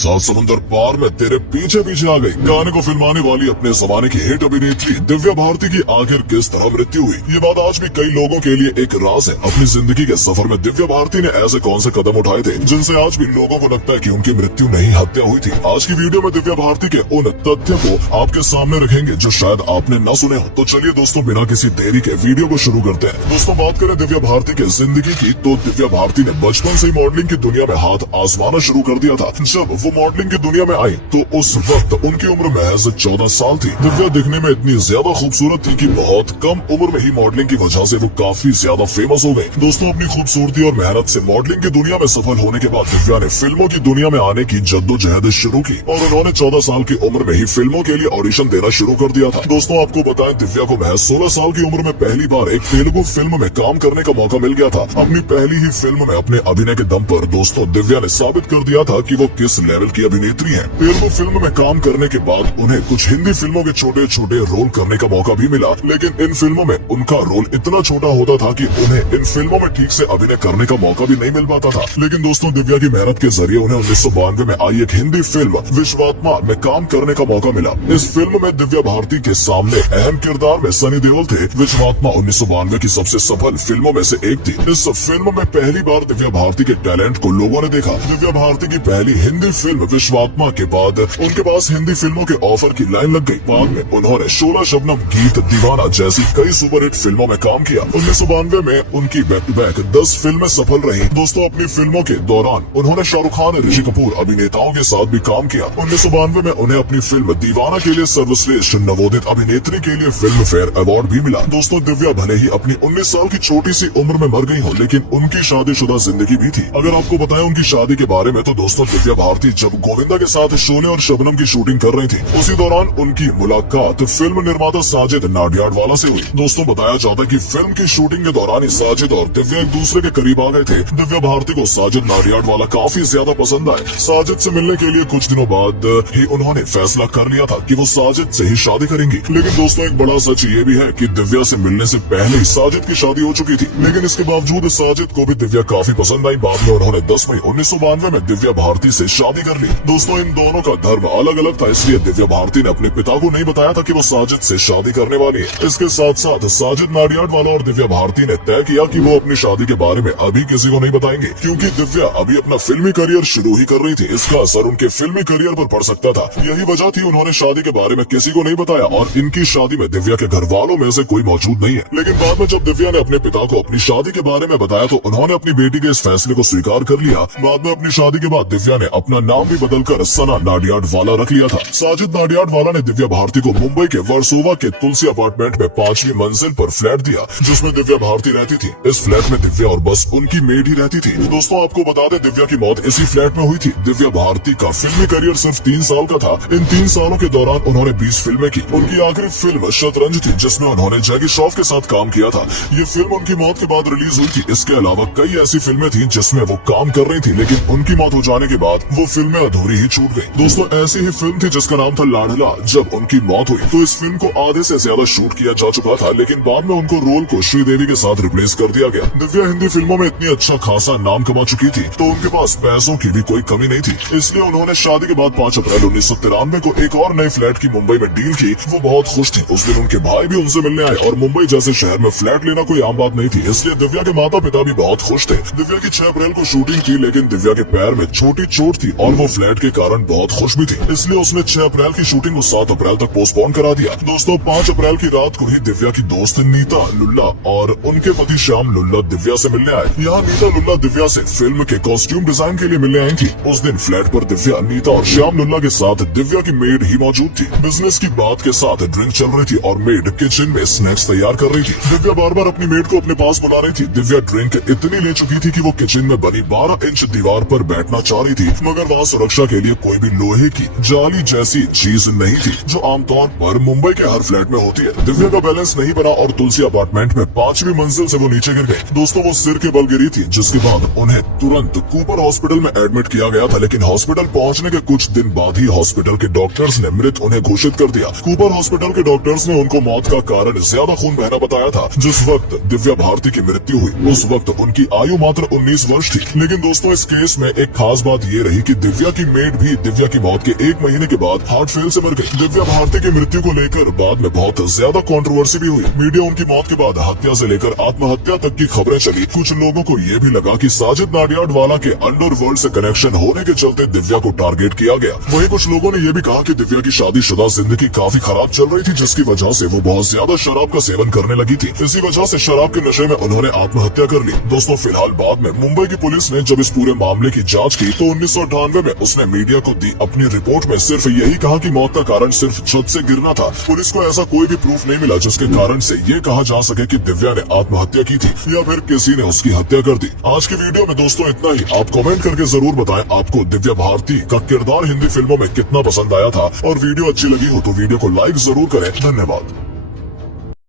सात समुंदर पार में तेरे पीछे पीछे आ गई। गाने को फिल्माने वाली अपने जमाने की हिट अभिनेत्री दिव्या भारती की आखिर किस तरह मृत्यु हुई, ये बात आज भी कई लोगों के लिए एक राज है। अपनी जिंदगी के सफर में दिव्या भारती ने ऐसे कौन से कदम उठाए थे जिनसे आज भी लोगों को लगता है कि उनकी मृत्यु नहीं हत्या हुई थी। आज की वीडियो में दिव्या भारती के उन तथ्यों को आपके सामने रखेंगे जो शायद आपने न सुने हो। तो चलिए दोस्तों, बिना किसी देरी के वीडियो को शुरू करते हैं। दोस्तों, बात करें दिव्या भारती के जिंदगी की, तो दिव्या भारती ने बचपन से ही मॉडलिंग की दुनिया में हाथ आजमाना शुरू कर दिया था। जब वो मॉडलिंग की दुनिया में आई तो उस वक्त उनकी उम्र महज 14 साल थी। दिव्या दिखने में इतनी ज्यादा खूबसूरत थी कि बहुत कम उम्र में ही मॉडलिंग की वजह से वो काफी ज्यादा फेमस हो गई। दोस्तों, अपनी खूबसूरती और मेहनत से मॉडलिंग की दुनिया में सफल होने के बाद दिव्या ने फिल्मों की दुनिया में आने की जद्दोजहद शुरू की और उन्होंने 14 साल की उम्र में ही फिल्मों के लिए ऑडिशन देना शुरू कर दिया था। दोस्तों, आपको बताएं, दिव्या को महज 16 साल की उम्र में पहली बार एक तेलुगु फिल्म में काम करने का मौका मिल गया था। अपनी पहली ही फिल्म में अपने अभिनय के दम पर दोस्तों दिव्या ने साबित कर दिया था कि वो किस लेवल की अभिनेत्री है। तेलुगु फिल्म में काम करने के बाद उन्हें कुछ हिंदी फिल्मों के छोटे छोटे रोल करने का मौका भी मिला, लेकिन इन फिल्मों में उनका रोल इतना छोटा होता था कि उन्हें इन फिल्मों में ठीक से अभिनय करने का मौका भी नहीं मिल पाता था। लेकिन दोस्तों, दिव्या की मेहनत के जरिए उन्हें 1992 में आई एक हिंदी फिल्म विश्वात्मा में काम करने का मौका मिला। इस फिल्म में दिव्या भारती के सामने अहम किरदार में सनी देओल थे। विश्वात्मा 1992 की सबसे सफल फिल्मों में से एक थी। इस फिल्म में पहली बार दिव्या भारती के टैलेंट को लोगों ने देखा। दिव्या भारती की पहली हिंदी फिल्म विश्वात्मा के बाद उनके पास हिंदी फिल्मों के ऑफर की लाइन लग गई। बाद में उन्होंने शोला शबनम, गीत, दीवाना जैसी कई सुपरहिट फिल्मों में काम किया। 1992 में उनकी बैक टू बैक 10 फिल्में सफल रही। दोस्तों, अपनी फिल्मों के दौरान उन्होंने शाहरुख खान, ऋषि कपूर अभिनेताओं के साथ भी काम किया। 1992 में उन्हें अपनी फिल्म दीवाना के लिए सर्वश्रेष्ठ नवोदित अभिनेत्री के लिए फिल्म फेयर अवार्ड भी मिला। दोस्तों, दिव्या भले ही अपनी 19 साल की छोटी सी उम्र में मर गई हो, लेकिन उनकी शादीशुदा जिंदगी भी थी। अगर आपको बताएं उनकी शादी के बारे में, तो दोस्तों दिव्या भारती जब गोविंदा के साथ शोले और शबनम की शूटिंग कर रही थी, उसी दौरान उनकी मुलाकात फिल्म निर्माता साजिद नाडियाडवाला से हुई। दोस्तों, बताया जाता है कि फिल्म की शूटिंग के दौरान ही साजिद और दिव्या एक दूसरे के करीब आ गए थे। दिव्या भारती को साजिद नाडियाडवाला काफी ज्यादा पसंद आए। साजिद से मिलने के लिए कुछ दिनों बाद ही उन्होंने फैसला कर लिया था कि वो साजिद से ही शादी करेंगी। लेकिन दोस्तों, एक बड़ा सच ये भी है कि दिव्या से मिलने से पहले ही साजिद की शादी हो चुकी थी। लेकिन इसके बावजूद साजिद को भी दिव्या काफी पसंद आई। बाद में उन्होंने 10 मई 1992 में दिव्या भारती से शादी कर ली। दोस्तों, इन दोनों का धर्म अलग अलग था, इसलिए दिव्या भारती ने अपने पिता को नहीं बताया था कि वो साजिद से शादी करने वाली है। इसके साथ साथ साजिद नाडियाडवाला और दिव्या भारती ने तय किया कि वो अपनी शादी के बारे में अभी किसी को नहीं बताएंगे, क्योंकि दिव्या अभी अपना फिल्मी करियर शुरू ही कर रही थी। इसका असर उनके फिल्मी करियर पर पड़ सकता था। यही वजह थी उन्होंने शादी के बारे में किसी को नहीं बताया और इनकी शादी में दिव्या के घर वालों में से कोई मौजूद नहीं है। लेकिन बाद में जब दिव्या ने अपने पिता को अपनी शादी के बारे में बताया तो उन्होंने अपनी बेटी के इस फैसले को स्वीकार कर लिया। बाद में अपनी शादी के बाद दिव्या ने अपना नाम भी बदलकर सना नाडियाडवाला रख लिया था। साजिद नाडियाडवाला ने दिव्या भारती को मुंबई के वर्सोवा के तुलसी अपार्टमेंट में 5वीं मंजिल पर फ्लैट दिया, जिसमें दिव्या भारती रहती थी। इस फ्लैट में दिव्या और बस उनकी मेड ही रहती थी। दोस्तों, आपको बता दें, दिव्या की मौत इसी फ्लैट में हुई थी। दिव्या भारती का फिल्मी करियर सिर्फ 3 साल का था। इन 3 सालों के दौरान उन्होंने 20 फिल्में की। उनकी आखिरी फिल्म शतरंज थी, जिसमें उन्होंने जैकी श्रॉफ के साथ काम किया था। ये फिल्म उनकी मौत के बाद रिलीज हुई थी। इसके अलावा कई ऐसी फिल्में थी जिसमें वो काम कर रही थी, लेकिन उनकी मौत हो जाने के बाद वो फिल्में अधूरी ही छूट गई। दोस्तों, ऐसी ही फिल्म थी जिसका नाम था लाडला। जब उनकी मौत हुई तो इस फिल्म को आधे से ज्यादा शूट किया जा चुका था, लेकिन बाद में उनको रोल को श्रीदेवी के साथ रिप्लेस कर दिया गया। दिव्या हिंदी फिल्मों में इतनी अच्छा खासा नाम कमा चुकी थी तो उनके पास पैसों की भी कोई कमी नहीं थी। इसलिए उन्होंने शादी के बाद 5 अप्रैल 1993 को एक और नए फ्लैट की मुंबई में डील की। वो बहुत खुश थी। उस दिन उनके भाई भी उनसे मिलने आए और मुंबई जैसे शहर में फ्लैट लेना कोई आम बात नहीं थी, इसलिए दिव्या के माता पिता भी बहुत खुश थे। दिव्या की 6 अप्रैल को शूटिंग थी, लेकिन दिव्या के पैर में छोटी चोट थी और वो फ्लैट के कारण बहुत खुश भी थी, इसलिए उसने 6 अप्रैल की शूटिंग को 7 अप्रैल तक पोस्टपोन करा दिया। दोस्तों, 5 अप्रैल की रात को ही दिव्या की दोस्त नीता लुल्ला और उनके पति श्याम लुल्ला दिव्या से मिलने आए। यहाँ नीता लुल्ला दिव्या से फिल्म के कॉस्ट्यूम डिजाइन के लिए मिलने आई थी। उस दिन फ्लैट पर दिव्या, नीता और श्याम लुल्ला के साथ दिव्या की मेड ही मौजूद थी। बिजनेस की बात के साथ ड्रिंक चल रही थी और मेड किचन में स्नैक्स तैयार कर रही थी। दिव्या बार बार अपनी मेड को अपने पास बुला रही थी। दिव्या ड्रिंक इतनी ले चुकी थी कि वो किचन में बनी 12 इंच दीवार पर बैठना चाह रही थी, मगर वहाँ सुरक्षा के लिए कोई भी लोहे की जाली जैसी चीज नहीं थी, जो आमतौर पर मुंबई के हर फ्लैट में होती है। दिव्या का बैलेंस नहीं बना और तुलसी अपार्टमेंट में 5वीं मंजिल से वो नीचे गिर गई। दोस्तों, वो सिर के बल गिरी थी, जिसके बाद उन्हें तुरंत कूपर हॉस्पिटल में एडमिट किया गया था। लेकिन हॉस्पिटल पहुंचने के कुछ दिन बाद ही हॉस्पिटल के डॉक्टर्स ने मृत उन्हें घोषित कर दिया। कूपर हॉस्पिटल के डॉक्टर्स ने उनको मौत का कारण ज्यादा खून बहना बताया था। जिस वक्त दिव्या भारती की मृत्यु हुई उस वक्त उनकी आयु मात्र 19 वर्ष थी। लेकिन दोस्तों, इस केस में एक खास बात ये रही कि दिव्या की मेड भी दिव्या की मौत के 1 महीने के बाद हार्ट फेल से मर गई। दिव्या भारती की मृत्यु को लेकर बाद में बहुत ज्यादा कंट्रोवर्सी भी हुई। मीडिया उनकी मौत के बाद हत्या से लेकर आत्महत्या तक की खबरें चली। कुछ लोगों को ये भी लगा कि साजिद नाडियाडवाला के अंडरवर्ल्ड से कनेक्शन होने के चलते दिव्या को टारगेट किया गया। वहीं कुछ लोगों ने ये भी कहा कि दिव्या की शादीशुदा जिंदगी काफी खराब चल रही थी, जिसकी वजह से वो बहुत ज्यादा शराब का सेवन करने लगी थी। इसी वजह से शराब के नशे में उन्होंने आत्महत्या कर ली। दोस्तों, फिलहाल बाद में मुंबई की पुलिस ने जब इस पूरे मामले की जांच की तो 1998 में उसने मीडिया को दी अपनी रिपोर्ट में सिर्फ यही कहा कि मौत का कारण सिर्फ छत से गिरना था। पुलिस को ऐसा कोई भी प्रूफ नहीं मिला जिसके कारण से ये कहा जा सके कि दिव्या ने आत्महत्या की थी या फिर किसी ने उसकी हत्या कर दी। आज की वीडियो में दोस्तों इतना ही। आप कमेंट करके जरूर बताएं आपको दिव्या भारती का किरदार हिंदी फिल्मों में कितना पसंद आया था, और वीडियो अच्छी लगी हो तो वीडियो को लाइक जरूर करें। धन्यवाद।